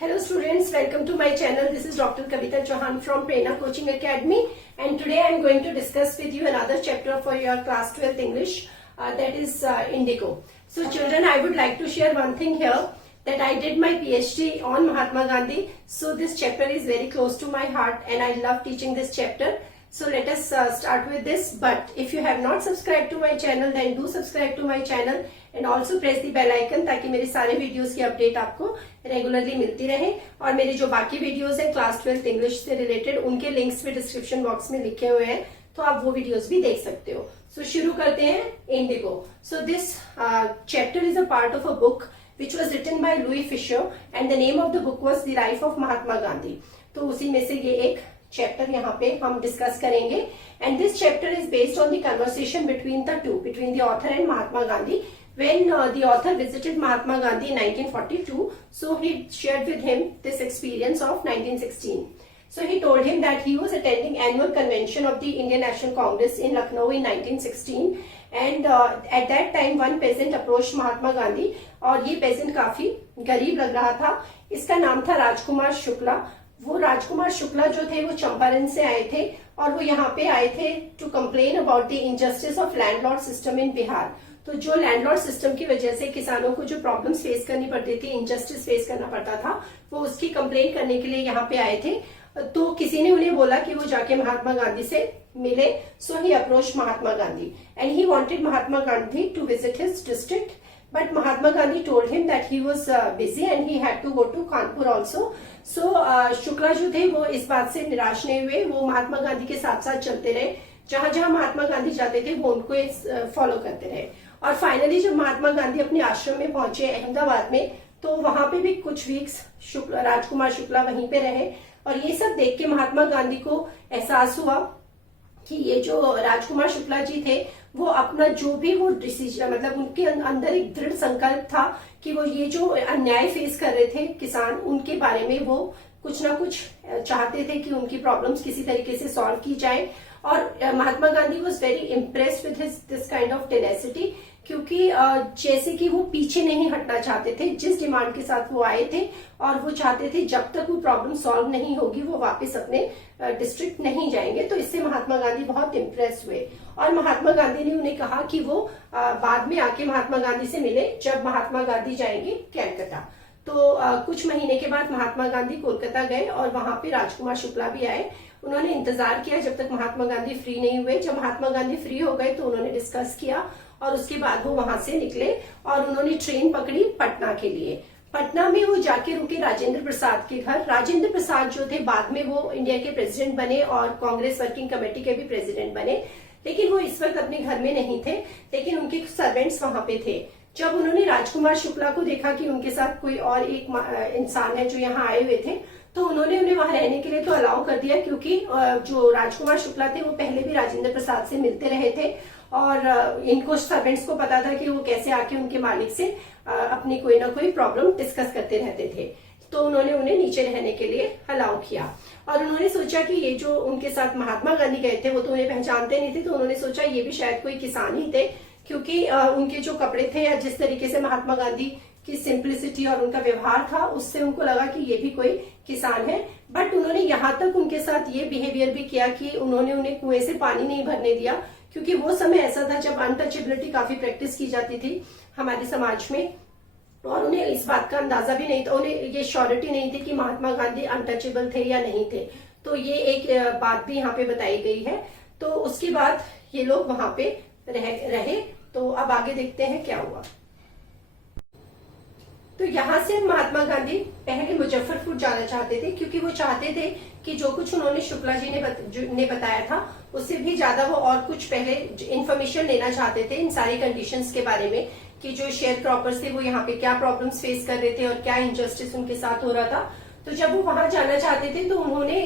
Hello students, welcome to my channel. This is Dr. Kavita Chauhan from Prerna Coaching Academy, and today I am going to discuss with you another chapter for your class 12th English, that is Indigo. So children, I would like to share one thing here, that I did my PhD on Mahatma Gandhi. So this chapter is very close to my heart and I love teaching this chapter. So let us start with this. But if you have not subscribed to my channel, then do subscribe to my channel and also press the bell icon ताकि मेरे सारे videos की update आपको regularly मिलती रहे। और मेरे जो बाकी वीडियोस है क्लास 12th इंग्लिश से रिलेटेड, उनके लिंक्स भी डिस्क्रिप्शन बॉक्स में लिखे हुए हैं, तो आप वो वीडियोस भी देख सकते हो। सो शुरू करते हैं Indigo. So this chapter is a part of a book which was written by Louis Fisher and the name of the book was The Life of Mahatma Gandhi। तो उसी में से ये एक चैप्टर यहाँ पे हम डिस्कस करेंगे। And this chapter is based on the conversation between the author and Mahatma Gandhi. When the author visited Mahatma Gandhi in 1942, so he shared with him this experience of 1916. So he told him that he was attending annual convention of the Indian National Congress in Lucknow in 1916, and at that time one peasant approached Mahatma Gandhi, और ये peasant काफी गरीब लग रहा था। इसका नाम था राजकुमार शुक्ला। वो राजकुमार शुक्ला जो थे वो चंपारण से आए थे और वो यहाँ पे आए थे to complain about the injustice of landlord system in Bihar. तो जो लैंडलॉर्ड सिस्टम की वजह से किसानों को जो प्रॉब्लम्स फेस करनी पड़ती थी, इनजस्टिस फेस करना पड़ता था, वो उसकी कंप्लेन करने के लिए यहाँ पे आए थे। तो किसी ने उन्हें बोला कि वो जाके महात्मा गांधी से मिले। So he approach Mahatma Gandhi and he wanted Mahatma Gandhi to visit his district, but Mahatma Gandhi told him that he was busy and he had to go to Kanpur also. So Shukla जो थे वो इस बात से निराश नहीं हुए, वो महात्मा गांधी के साथ साथ चलते रहे। जहां जहां महात्मा गांधी जाते थे वो उनको फॉलो करते रहे। और फाइनली जब महात्मा गांधी अपने आश्रम में पहुंचे अहमदाबाद में, तो वहां पे भी कुछ वीक्स राजकुमार शुक्ला वहीं पे रहे। और ये सब देख के महात्मा गांधी को एहसास हुआ कि ये जो राजकुमार शुक्ला जी थे वो अपना जो भी वो डिसीजन, मतलब उनके अंदर एक दृढ़ संकल्प था कि वो ये जो अन्याय फेस कर रहे थे किसान, उनके बारे में वो कुछ ना कुछ चाहते थे कि उनकी प्रॉब्लम्स किसी तरीके से सॉल्व की जाए। और Mahatma Gandhi was very impressed with this kind of tenacity, क्योंकि जैसे कि वो पीछे नहीं हटना चाहते थे जिस डिमांड के साथ वो आए थे, और वो चाहते थे जब तक वो प्रॉब्लम सॉल्व नहीं होगी वो वापस अपने डिस्ट्रिक्ट नहीं जाएंगे। तो इससे महात्मा गांधी बहुत इम्प्रेस हुए और महात्मा गांधी ने उन्हें कहा कि वो बाद में आके महात्मा गांधी से मिले जब महात्मा गांधी जाएंगे कैलकाटा। तो कुछ महीने के बाद महात्मा गांधी कोलकाता गए और वहां पे राजकुमार शुक्ला भी आए। उन्होंने इंतजार किया जब तक महात्मा गांधी फ्री नहीं हुए। जब महात्मा गांधी फ्री हो गए तो उन्होंने डिस्कस किया और उसके बाद वो वहां से निकले और उन्होंने ट्रेन पकड़ी पटना के लिए। पटना में वो जाके रुके राजेंद्र प्रसाद के घर। राजेंद्र प्रसाद जो थे बाद में वो इंडिया के प्रेसिडेंट बने और कांग्रेस वर्किंग कमेटी के भी प्रेसिडेंट बने, लेकिन वो इस वक्त अपने घर में नहीं थे, लेकिन उनके सर्वेंट्स वहां पे थे। जब उन्होंने राजकुमार शुक्ला को देखा कि उनके साथ कोई और एक इंसान है जो यहाँ आए हुए थे, तो उन्होंने उन्हें वहां रहने के लिए तो अलाउ कर दिया, क्योंकि जो राजकुमार शुक्ला थे वो पहले भी राजेंद्र प्रसाद से मिलते रहे थे और इनको सर्वेंट्स को पता था कि वो कैसे आके उनके मालिक से अपनी कोई ना कोई प्रॉब्लम डिस्कस करते रहते थे। तो उन्होंने उन्हें नीचे रहने के लिए अलाउ किया और उन्होंने सोचा कि ये जो उनके साथ महात्मा गांधी गए थे वो तो उन्हें पहचानते नहीं थे, तो उन्होंने सोचा ये भी शायद कोई किसान ही थे, क्योंकि उनके जो कपड़े थे या जिस तरीके से महात्मा गांधी की सिंप्लिसिटी और उनका व्यवहार था, उससे उनको लगा कि ये भी कोई किसान है। बट उन्होंने यहाँ तक उनके साथ ये बिहेवियर भी किया कि उन्होंने उन्हें कुएं से पानी नहीं भरने दिया, क्योंकि वो समय ऐसा था जब अनटचेबिलिटी काफी प्रैक्टिस की जाती थी हमारे समाज में, और उन्हें इस बात का अंदाजा भी नहीं था, उन्हें ये श्योरिटी नहीं थी कि महात्मा गांधी अनटचेबल थे या नहीं थे। तो ये एक बात भी यहाँ पे बताई गई है। तो उसके बाद ये लोग वहां पे रहे। तो अब आगे देखते हैं क्या हुआ। तो यहाँ से महात्मा गांधी पहले मुजफ्फरपुर जाना चाहते थे, क्योंकि वो चाहते थे कि जो कुछ उन्होंने शुक्ला जी ने बताया था उससे भी ज्यादा वो और कुछ पहले इन्फॉर्मेशन लेना चाहते थे इन सारी कंडीशंस के बारे में, कि जो शेयर क्रॉपर्स थे वो यहाँ पे क्या प्रॉब्लम्स फेस कर रहे थे और क्या इनजस्टिस उनके साथ हो रहा था। तो जब वो वहां जाना चाहते थे तो उन्होंने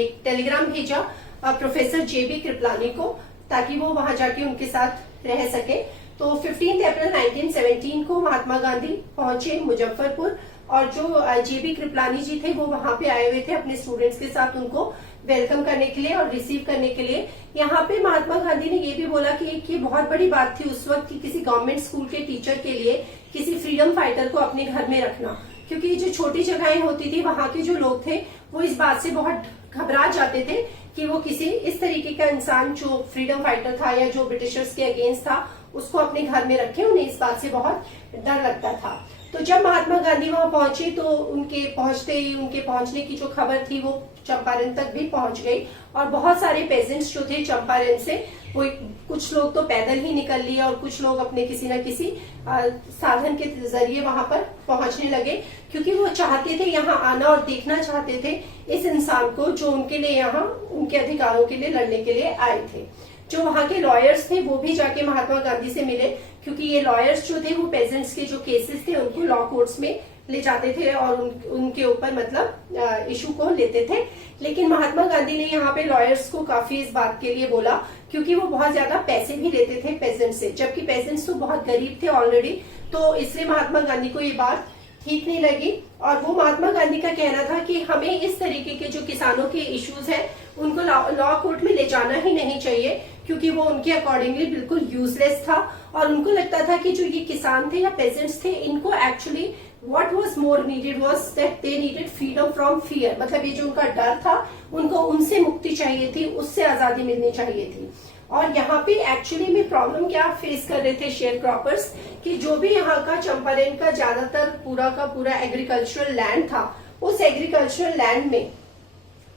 एक टेलीग्राम भेजा प्रोफेसर JB कृपलानी को, ताकि वो वहां जाके उनके साथ रह सके। तो 15 अप्रैल 1917 को महात्मा गांधी पहुंचे मुजफ्फरपुर, और जो JB कृपलानी जी थे वो वहां पे आए हुए थे अपने स्टूडेंट्स के साथ उनको वेलकम करने के लिए और रिसीव करने के लिए। यहाँ पे महात्मा गांधी ने ये भी बोला कि एक ये बहुत बड़ी बात थी उस वक्त कि किसी गवर्नमेंट स्कूल के टीचर के लिए किसी फ्रीडम फाइटर को अपने घर में रखना, क्योंकि जो छोटी जगहें होती थी वहां के जो लोग थे वो इस बात से बहुत घबरा जाते थे कि वो किसी इस तरीके का इंसान जो फ्रीडम फाइटर था या जो ब्रिटिशर्स के अगेंस्ट था उसको अपने घर में रखे। उन्हें इस बात से बहुत डर लगता था। तो जब महात्मा गांधी वहां पहुंचे तो उनके पहुंचने की जो खबर थी वो चंपारण तक भी पहुंच गई और बहुत सारे पेजेंट्स जो थे चंपारण से वो कुछ लोग तो पैदल ही निकल लिए और कुछ लोग अपने किसी न किसी साधन के जरिए वहां पर पहुंचने लगे, क्योंकि वो चाहते थे यहाँ आना और देखना चाहते थे इस इंसान को जो उनके लिए यहाँ उनके अधिकारों के लिए लड़ने के लिए आए थे। जो वहां के लॉयर्स थे वो भी जाके महात्मा गांधी से मिले, क्योंकि ये लॉयर्स जो थे वो पेजेंट्स के जो केसेस थे उनको लॉ कोर्ट्स में ले जाते थे और उनके ऊपर मतलब इशू को लेते थे। लेकिन महात्मा गांधी ने यहाँ पे लॉयर्स को काफी इस बात के लिए बोला, क्योंकि वो बहुत ज्यादा पैसे भी लेते थे पेजेंट्स से, जबकि पेजेंट्स तो बहुत गरीब थे ऑलरेडी। तो इसलिए महात्मा गांधी को ये बात ठीक नहीं लगी और वो महात्मा गांधी का कहना था कि हमें इस तरीके के जो किसानों के इश्यूज हैं उनको लॉ कोर्ट में ले जाना ही नहीं चाहिए, क्योंकि वो उनके अकॉर्डिंगली बिल्कुल यूजलेस था। और उनको लगता था कि जो ये किसान थे या पेजेंट्स थे इनको actually what was more needed was that they needed freedom from fear, मतलब ये जो उनका डर था उनको उनसे मुक्ति चाहिए थी, उससे आजादी मिलनी चाहिए थी। और यहाँ पे एक्चुअली में प्रॉब्लम क्या फेस कर रहे थे शेयर क्रॉपर्स कि जो भी यहाँ का चंपारण का ज्यादातर पूरा का पूरा एग्रीकल्चरल लैंड था, उस एग्रीकल्चरल लैंड में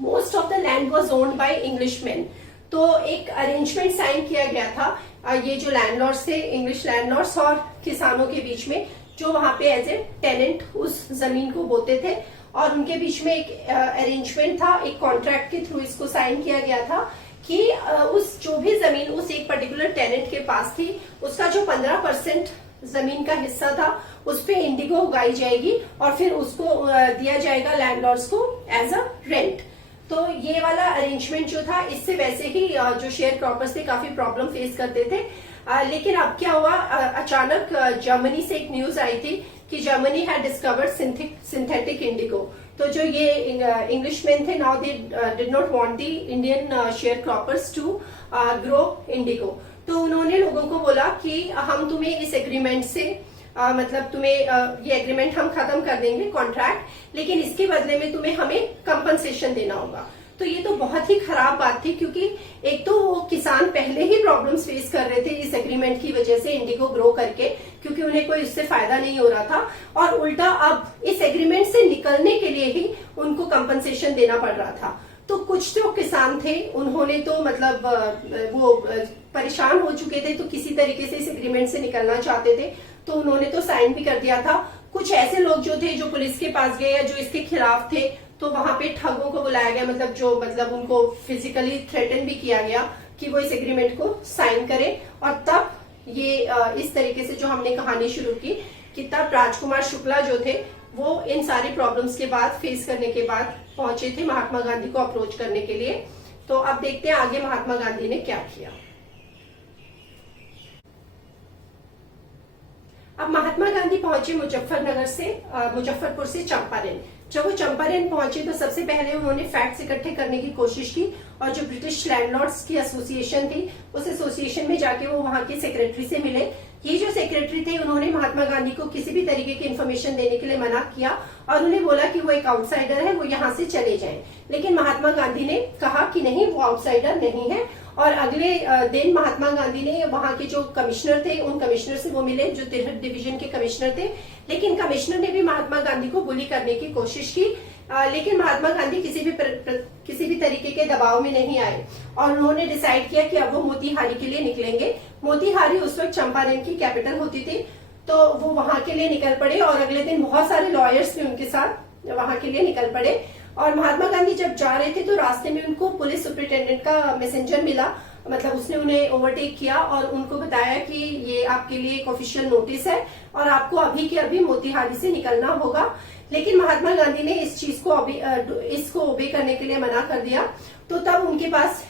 most of the land was owned by Englishman. तो एक अरेंजमेंट साइन किया गया था ये जो लैंडलॉर्ड्स थे, इंग्लिश लैंडलॉर्ड्स और किसानों के बीच में, जो वहां पे एज ए टेनेंट उस जमीन को बोते थे। और उनके बीच में एक अरेंजमेंट था, एक कॉन्ट्रैक्ट के थ्रू इसको साइन किया गया था कि उस जो भी जमीन उस एक पर्टिकुलर टेनेंट के पास थी उसका जो 15% जमीन का हिस्सा था उस पे इंडिगो उगाई जाएगी और फिर उसको दिया जाएगा लैंडलॉर्ड्स को एज अ रेंट। तो ये वाला अरेंजमेंट जो था इससे वैसे ही जो शेयर क्रॉपर्स थे काफी प्रॉब्लम फेस करते थे। लेकिन अब क्या हुआ, अचानक जर्मनी से एक न्यूज आई थी कि Germany had discovered synthetic indigo. तो जो ये इंग्लिशमैन थे now they did not want the Indian sharecroppers to grow indigo. तो उन्होंने लोगों को बोला कि हम तुम्हें इस एग्रीमेंट से मतलब तुम्हें ये एग्रीमेंट हम खत्म कर देंगे कॉन्ट्रैक्ट, लेकिन इसके बदले में तुम्हें हमें कंपनसेशन देना होगा। तो ये तो बहुत ही खराब बात थी, क्योंकि एक तो वो किसान पहले ही प्रॉब्लम्स फेस कर रहे थे इस एग्रीमेंट की वजह से इंडिगो ग्रो करके, क्योंकि उन्हें कोई उससे फायदा नहीं हो रहा था, और उल्टा अब इस एग्रीमेंट से निकलने के लिए ही उनको कंपनसेशन देना पड़ रहा था। तो कुछ जो किसान थे उन्होंने तो मतलब वो परेशान हो चुके थे, तो किसी तरीके से इस एग्रीमेंट से निकलना चाहते थे, तो उन्होंने तो साइन भी कर दिया था। कुछ ऐसे लोग जो थे जो पुलिस के पास गए या जो इसके खिलाफ थे, तो वहां पे ठगों को बुलाया गया, मतलब उनको फिजिकली थ्रेटन भी किया गया कि वो इस एग्रीमेंट को साइन करें। और तब ये इस तरीके से जो हमने कहानी शुरू की कि तब राजकुमार शुक्ला जो थे वो इन सारी प्रॉब्लम्स के बाद फेस करने के बाद पहुंचे थे महात्मा गांधी को अप्रोच करने के लिए। तो अब देखते हैं आगे महात्मा गांधी ने क्या किया। अब महात्मा गांधी पहुंचे मुजफ्फरपुर से चंपारण। जब वो चंपारण पहुंचे तो सबसे पहले उन्होंने फैक्ट्स इकट्ठे करने की कोशिश की और जो ब्रिटिश लैंडलॉर्ड्स की एसोसिएशन थी उस एसोसिएशन में जाके वो वहां के सेक्रेटरी से मिले। ये जो सेक्रेटरी थे उन्होंने महात्मा गांधी को किसी भी तरीके की इन्फॉर्मेशन देने के लिए मना किया और उन्हें बोला कि वो एक आउटसाइडर है, वो यहाँ से चले जाएं। लेकिन महात्मा गांधी ने कहा कि नहीं, वो आउटसाइडर नहीं है। और अगले दिन महात्मा गांधी ने वहां के जो कमिश्नर थे उन कमिश्नर से वो मिले जो तिरहट डिवीजन के कमिश्नर थे। लेकिन कमिश्नर ने भी महात्मा गांधी को बुली करने की कोशिश की, लेकिन महात्मा गांधी किसी भी तरीके के दबाव में नहीं आए और उन्होंने डिसाइड किया कि अब वो मोतीहारी के लिए निकलेंगे। मोतीहारी उस वक्त चंपारण की कैपिटल होती थी, तो वो वहां के लिए निकल पड़े और अगले दिन बहुत सारे लॉयर्स भी उनके साथ वहां के लिए निकल पड़े। और महात्मा गांधी जब जा रहे थे तो रास्ते में उनको पुलिस सुपरिटेंडेंट का मैसेंजर मिला, मतलब उसने उन्हें ओवरटेक किया और उनको बताया कि ये आपके लिए एक ऑफिशियल नोटिस है और आपको अभी के अभी मोतीहारी से निकलना होगा। लेकिन महात्मा गांधी ने इस चीज को इसको ओबे करने के लिए मना कर दिया। तो तब उनके पास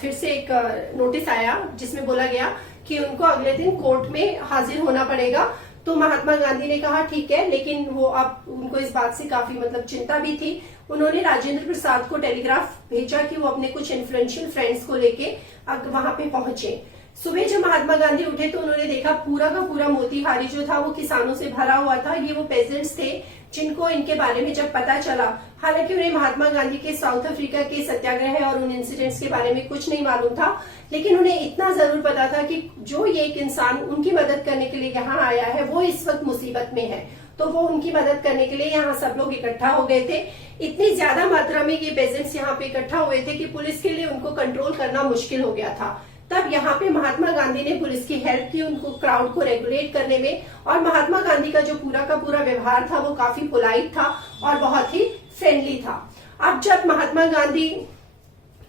फिर से एक नोटिस आया जिसमें बोला गया कि उनको अगले दिन कोर्ट में हाजिर होना पड़ेगा। तो महात्मा गांधी ने कहा ठीक है, लेकिन वो अब उनको इस बात से काफी चिंता भी थी। उन्होंने राजेंद्र प्रसाद को टेलीग्राफ भेजा कि वो अपने कुछ इन्फ्लुएंशियल फ्रेंड्स को लेके वहां पे पहुंचे। सुबह जब महात्मा गांधी उठे तो उन्होंने देखा पूरा का पूरा मोतीहारी जो था वो किसानों से भरा हुआ था। ये वो पेजेंट्स थे जिनको इनके बारे में जब पता चला, हालांकि उन्हें महात्मा गांधी के साउथ अफ्रीका के सत्याग्रह और उन इंसिडेंट्स के बारे में कुछ नहीं मालूम था, लेकिन उन्हें इतना जरूर पता था कि जो ये एक इंसान उनकी मदद करने के लिए यहाँ आया है वो इस वक्त मुसीबत में है, तो वो उनकी मदद करने के लिए यहाँ सब लोग इकट्ठा हो गए थे। इतनी ज्यादा मात्रा में ये पेजेंट्स यहाँ पे इकट्ठा हुए थे कि पुलिस के लिए उनको कंट्रोल करना मुश्किल हो गया था। तब यहाँ पे महात्मा गांधी ने पुलिस की हेल्प की उनको क्राउड को रेगुलेट करने में, और महात्मा गांधी का जो पूरा का पूरा व्यवहार था वो काफी पोलाइट था और बहुत ही फ्रेंडली था। अब जब महात्मा गांधी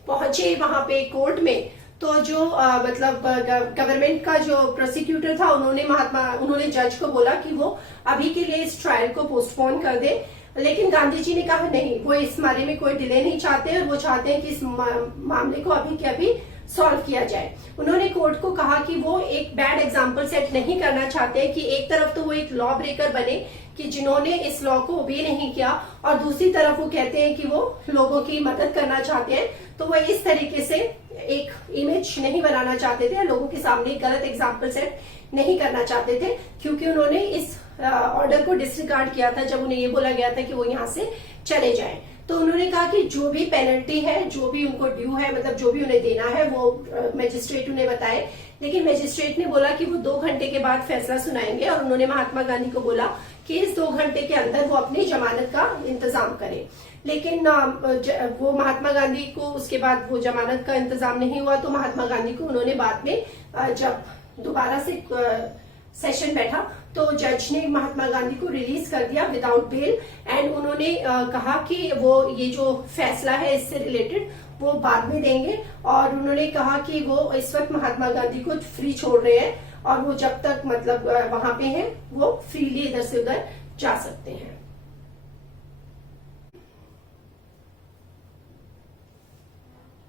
पहुंचे वहां पे कोर्ट में, तो जो मतलब गवर्नमेंट का जो प्रोसिक्यूटर था उन्होंने जज को बोला कि वो अभी के लिए इस ट्रायल को पोस्टपोन कर दे, लेकिन गांधी जी ने कहा नहीं, वो इस बारे में कोई डिले नहीं चाहते और वो चाहते हैं कि इस मामले को अभी के अभी सॉल्व किया जाए। उन्होंने कोर्ट को कहा कि वो एक बैड एग्जाम्पल सेट नहीं करना चाहते कि एक तरफ तो वो एक लॉ ब्रेकर बने कि जिन्होंने इस लॉ को ओबे नहीं किया, और दूसरी तरफ वो कहते हैं कि वो लोगों की मदद करना चाहते हैं। तो वो इस तरीके से एक इमेज नहीं बनाना चाहते थे, लोगों के सामने एक गलत एग्जाम्पल सेट नहीं करना चाहते थे, क्योंकि उन्होंने इस ऑर्डर को डिसरिगार्ड किया था जब उन्हें ये बोला गया था कि वो यहाँ से चले जाएं। तो उन्होंने कहा कि जो भी पेनल्टी है, जो भी उनको ड्यू है, मतलब जो भी उन्हें देना है वो मजिस्ट्रेट उन्हें बताए, लेकिन मजिस्ट्रेट ने बोला कि वो 2 घंटे के बाद फैसला सुनाएंगे, और उन्होंने महात्मा गांधी को बोला कि इस 2 घंटे के अंदर वो अपनी जमानत का इंतजाम करें। लेकिन वो महात्मा गांधी को उसके बाद वो जमानत का इंतजाम नहीं हुआ, तो महात्मा गांधी को उन्होंने बाद में जब दोबारा से सेशन बैठा तो जज ने महात्मा गांधी को रिलीज कर दिया विदाउट बेल, एंड उन्होंने कहा कि वो ये जो फैसला है इससे रिलेटेड वो बाद में देंगे, और उन्होंने कहा कि वो इस वक्त महात्मा गांधी को फ्री छोड़ रहे हैं, और वो जब तक मतलब वहां पे हैं वो फ्रीली इधर से उधर जा सकते हैं।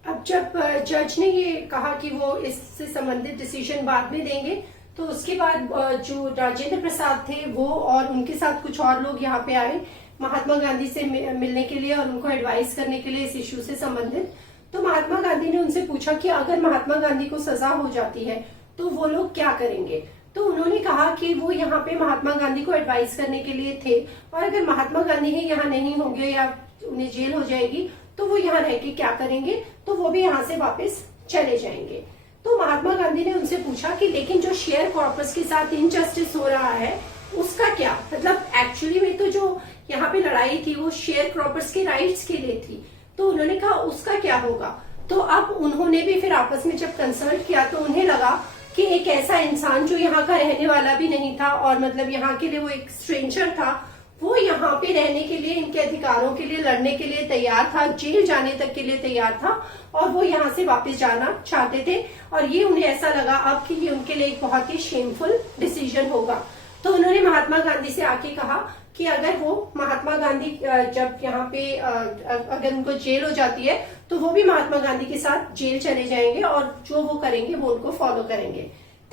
अब जब जज ने ये कहा कि वो इससे संबंधित डिसीजन बाद में देंगे, तो उसके बाद जो राजेंद्र प्रसाद थे वो और उनके साथ कुछ और लोग यहाँ पे आए महात्मा गांधी से मिलने के लिए और उनको एडवाइस करने के लिए इस इश्यू से संबंधित। तो महात्मा गांधी ने उनसे पूछा कि अगर महात्मा गांधी को सजा हो जाती है तो वो लोग क्या करेंगे। तो उन्होंने कहा कि वो यहाँ पे महात्मा गांधी को एडवाइस करने के लिए थे, और अगर महात्मा गांधी ही यहाँ नहीं होंगे या उन्हें जेल हो जाएगी तो वो यहाँ रह के क्या करेंगे, तो वो भी यहाँ से वापस चले जाएंगे। तो महात्मा गांधी ने उनसे पूछा कि लेकिन जो शेयर कॉर्पस के साथ इनजस्टिस हो रहा है उसका क्या, मतलब एक्चुअली में तो जो यहाँ पे लड़ाई थी वो शेयर क्रॉपर्स के राइट्स के लिए थी, तो उन्होंने कहा उसका क्या होगा। तो अब उन्होंने भी फिर आपस में जब कंसल्ट किया तो उन्हें लगा कि एक ऐसा इंसान जो यहाँ का रहने वाला भी नहीं था और मतलब यहाँ के लिए वो एक स्ट्रेंजर था, वो यहाँ पे रहने के लिए, इनके अधिकारों के लिए लड़ने के लिए तैयार था, जेल जाने तक के लिए तैयार था, और वो यहाँ से वापस जाना चाहते थे, और ये उन्हें ऐसा लगा अब कि ये उनके लिए एक बहुत ही शेमफुल डिसीजन होगा। तो उन्होंने महात्मा गांधी से आके कहा कि अगर वो महात्मा गांधी जब यहाँ पे अगर उनको जेल हो जाती है तो वो भी महात्मा गांधी के साथ जेल चले जाएंगे और जो वो करेंगे वो उनको फॉलो करेंगे।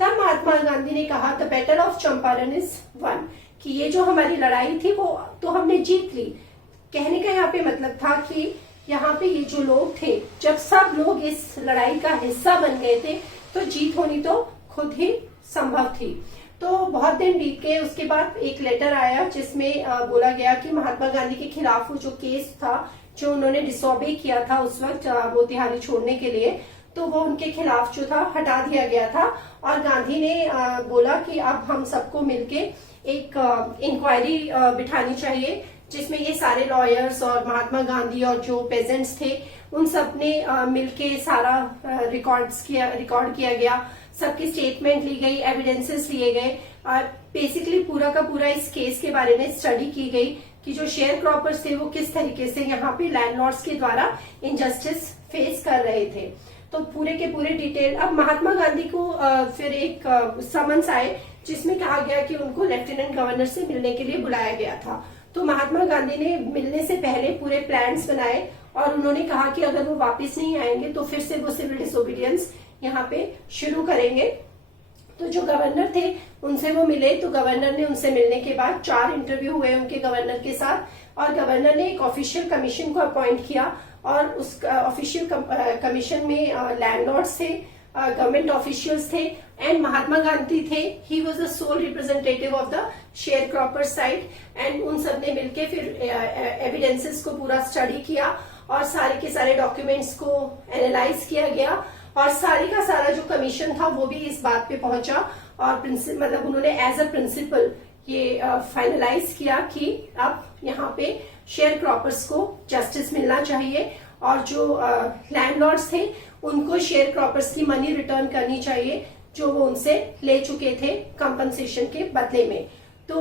तब महात्मा गांधी ने कहा the battle of Champaran is one, कि ये जो हमारी लड़ाई थी वो तो हमने जीत ली। कहने का यहाँ पे मतलब था कि यहाँ पे ये जो लोग थे, जब सब लोग इस लड़ाई का हिस्सा बन गए थे तो जीत होनी तो खुद ही संभव थी। तो बहुत दिन बीत गए, उसके बाद एक लेटर आया जिसमें बोला गया कि महात्मा गांधी के खिलाफ वो जो केस था जो उन्होंने डिसोबे किया था उस वक्त वो तिहारी छोड़ने के लिए, तो वो उनके खिलाफ जो था हटा दिया गया था, और गांधी ने बोला कि अब हम सबको मिलके एक इंक्वायरी बिठानी चाहिए जिसमें ये सारे लॉयर्स और महात्मा गांधी और जो पेजेंट्स थे उन सब ने मिलके सारा रिकॉर्ड किया गया, सबकी स्टेटमेंट ली गई, एविडेंसेस लिए गए, और बेसिकली पूरा का पूरा इस केस के बारे में स्टडी की गई कि जो शेयर क्रॉपर्स थे वो किस तरीके से यहाँ पे लैंडलॉर्ड्स के द्वारा इनजस्टिस फेस कर रहे थे। तो पूरे के पूरे डिटेल। अब महात्मा गांधी को फिर एक समन्स आए जिसमें कहा गया कि उनको लेफ्टिनेंट गवर्नर से मिलने के लिए बुलाया गया था। तो महात्मा गांधी ने मिलने से पहले पूरे प्लान्स बनाए और उन्होंने कहा कि अगर वो वापस नहीं आएंगे तो फिर से वो सिविल डिसोबीडियंस यहाँ पे शुरू करेंगे। तो जो गवर्नर थे उनसे वो मिले, तो गवर्नर ने उनसे मिलने के बाद 4 इंटरव्यू हुए उनके गवर्नर के साथ, और गवर्नर ने एक ऑफिशियल कमीशन को अपॉइंट किया, और उस ऑफिशियल कमीशन में लैंडलॉर्ड्स थे, गवर्नमेंट ऑफिशियल्स थे, एंड महात्मा गांधी थे, he was the sole representative of the sharecropper side, and उन सब ने मिलकर फिर एविडेंसेस को पूरा स्टडी किया और सारे के सारे डॉक्यूमेंट्स को एनालाइज किया गया और सारी का सारा जो कमीशन था वो भी इस बात पे पहुंचा और मतलब उन्होंने एज अ प्रिंसिपल ये फाइनलाइज किया कि अब यहाँ पे शेयर क्रॉपर्स को जस्टिस मिलना चाहिए और जो लैंडलॉर्ड्स थे उनको शेयर क्रॉपर्स की मनी रिटर्न करनी चाहिए जो वो उनसे ले चुके थे कंपनसेशन के बदले में। तो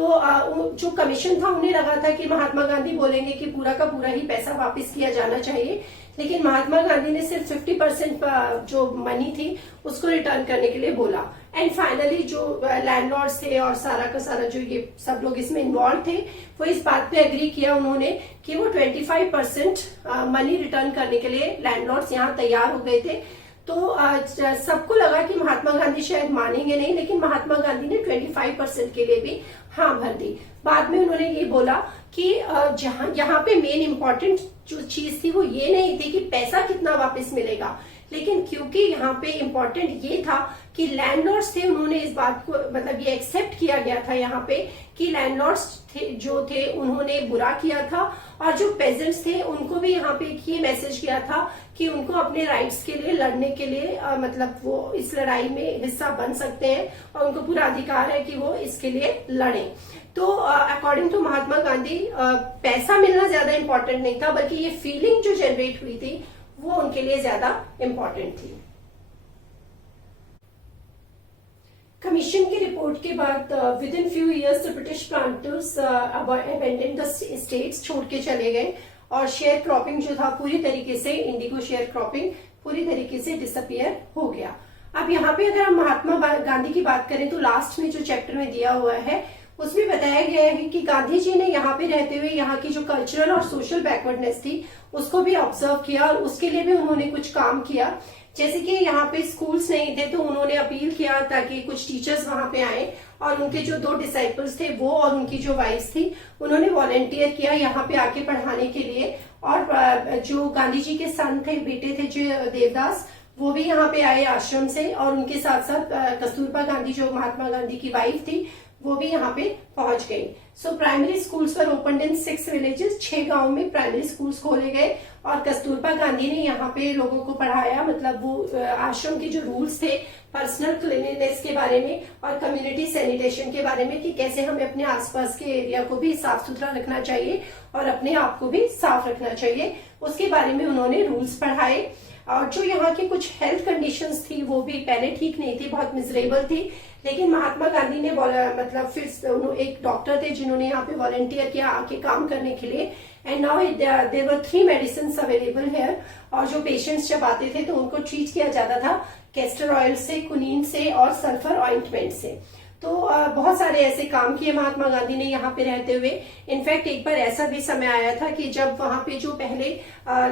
जो कमीशन था उन्हें लगा था कि महात्मा गांधी बोलेंगे कि पूरा का पूरा ही पैसा वापस किया जाना चाहिए, लेकिन महात्मा गांधी ने सिर्फ 50% जो मनी थी उसको रिटर्न करने के लिए बोला। एंड फाइनली जो लैंडलॉर्ड्स थे और सारा का सारा जो ये सब लोग इसमें इन्वॉल्व थे वो इस बात पे एग्री किया उन्होंने कि वो 25% मनी रिटर्न करने के लिए लैंडलॉर्ड्स यहाँ तैयार हो गए थे। तो सबको लगा कि महात्मा गांधी शायद मानेंगे नहीं, लेकिन महात्मा गांधी ने 25% के लिए भी हाँ भर दी। बाद में उन्होंने ये बोला कि यहाँ पे मेन इम्पोर्टेंट जो चीज थी वो ये नहीं थी कि पैसा कितना वापस मिलेगा, लेकिन क्योंकि यहाँ पे इम्पोर्टेंट ये था कि लैंडलॉर्ड्स थे, उन्होंने इस बात को मतलब ये एक्सेप्ट किया गया था यहाँ पे कि लैंडलॉर्ड्स जो थे उन्होंने बुरा किया था और जो पेजेंट्स थे उनको भी यहाँ पे ये मैसेज किया था कि उनको अपने राइट्स के लिए लड़ने के लिए मतलब वो इस लड़ाई में हिस्सा बन सकते हैं और उनको पूरा अधिकार है कि वो इसके लिए लड़ें। तो अकॉर्डिंग टू महात्मा गांधी पैसा मिलना ज्यादा इम्पोर्टेंट नहीं था, बल्कि ये फीलिंग जो जनरेट हुई थी वो उनके लिए ज्यादा इम्पोर्टेंट थी। कमीशन की रिपोर्ट के बाद with in few years the British planters abandon the states, छोड़ के चले गए और शेयर क्रॉपिंग जो था पूरी तरीके से, इंडिगो शेयर क्रॉपिंग पूरी तरीके से डिसअपियर हो गया। अब यहाँ पे अगर हम महात्मा गांधी की बात करें तो लास्ट में जो चैप्टर में दिया हुआ है उसमें बताया गया है कि गांधी जी ने यहाँ पे रहते हुए यहाँ की जो कल्चरल और सोशल बैकवर्डनेस थी उसको भी ऑब्जर्व किया और उसके लिए भी उन्होंने कुछ काम किया। जैसे कि यहाँ पे स्कूल्स नहीं थे तो उन्होंने अपील किया ताकि कुछ टीचर्स वहां पे आए और उनके जो 2 डिसाइपल्स थे वो और उनकी जो वाइफ्स थी उन्होंने वॉलंटियर किया यहाँ पे आके पढ़ाने के लिए। और जो गांधी जी के सन थे, बेटे थे जो देवदास, वो भी यहाँ पे आए आश्रम से और उनके साथ साथ कस्तूरबा गांधी जो महात्मा गांधी की वाइफ थी वो भी यहाँ पे पहुंच गई। सो प्राइमरी स्कूल्स वर ओपनड इन 6 विलेजेस, 6 गांव में प्राइमरी स्कूल्स खोले गए और कस्तूरबा गांधी ने यहाँ पे लोगों को पढ़ाया, मतलब वो आश्रम के जो रूल्स थे पर्सनल क्लीनलीनेस के बारे में और कम्युनिटी सैनिटेशन के बारे में कि कैसे हमें अपने आसपास के एरिया को भी साफ सुथरा रखना चाहिए और अपने आप को भी साफ रखना चाहिए, उसके बारे में उन्होंने रूल्स पढ़ाए। और जो यहाँ की कुछ हेल्थ कंडीशंस थी वो भी पहले ठीक नहीं थी, बहुत मिजरेबल थी, लेकिन महात्मा गांधी ने मतलब फिर एक डॉक्टर थे जिन्होंने यहाँ पे वॉलंटियर किया आके काम करने के लिए। And now there were 3 medicine available here और जो पेशेंट्स जब आते थे तो उनको ट्रीट किया जाता था कैस्टर ऑयल से, कुनीन से और सल्फर ऑइंटमेंट से। तो बहुत सारे ऐसे काम किए महात्मा गांधी ने यहाँ पे रहते हुए। इनफैक्ट एक बार ऐसा भी समय आया था कि जब वहां पे जो पहले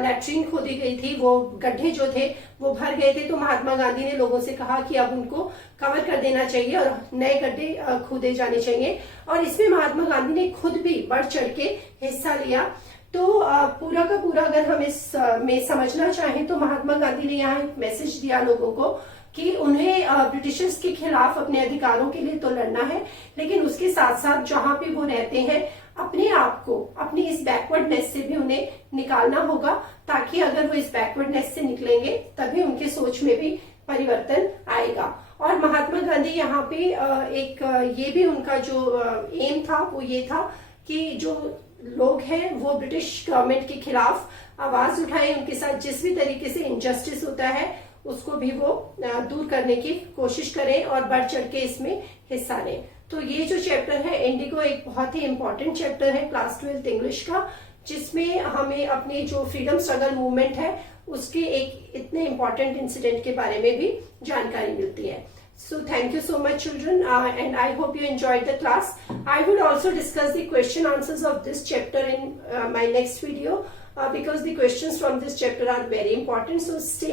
लैट्रिन खोदी गई थी वो गड्ढे जो थे वो भर गए थे, तो महात्मा गांधी ने लोगों से कहा कि अब उनको कवर कर देना चाहिए और नए गड्ढे खोदे जाने चाहिए। और इसमें महात्मा गांधी ने खुद भी बढ़ चढ़ के हिस्सा लिया। तो पूरा का पूरा अगर हम इस में समझना चाहें तो महात्मा गांधी ने यहाँ एक मैसेज दिया लोगों को कि उन्हें ब्रिटिशर्स के खिलाफ अपने अधिकारों के लिए तो लड़ना है, लेकिन उसके साथ साथ जहां पे वो रहते हैं अपने आप को, अपनी इस बैकवर्डनेस से भी उन्हें निकालना होगा, ताकि अगर वो इस बैकवर्डनेस से निकलेंगे तभी उनके सोच में भी परिवर्तन आएगा। और महात्मा गांधी यहाँ पे एक ये भी उनका जो एम था वो ये था कि जो लोग हैं वो ब्रिटिश गवर्नमेंट के खिलाफ आवाज उठाएं, उनके साथ जिस भी तरीके से इनजस्टिस होता है उसको भी वो दूर करने की कोशिश करें और बढ़ चढ़ के इसमें हिस्सा लें। तो ये जो चैप्टर है इंडिगो एक बहुत ही इंपॉर्टेंट चैप्टर है क्लास 12th इंग्लिश का, जिसमें हमें अपनी जो फ्रीडम स्ट्रगल मूवमेंट है उसके एक इतने इंपॉर्टेंट इंसिडेंट के बारे में भी जानकारी मिलती है। So thank you so much children and I hope you enjoyed the class. I will also discuss the question answers of this chapter in my next video because the questions from this chapter are very important. So stay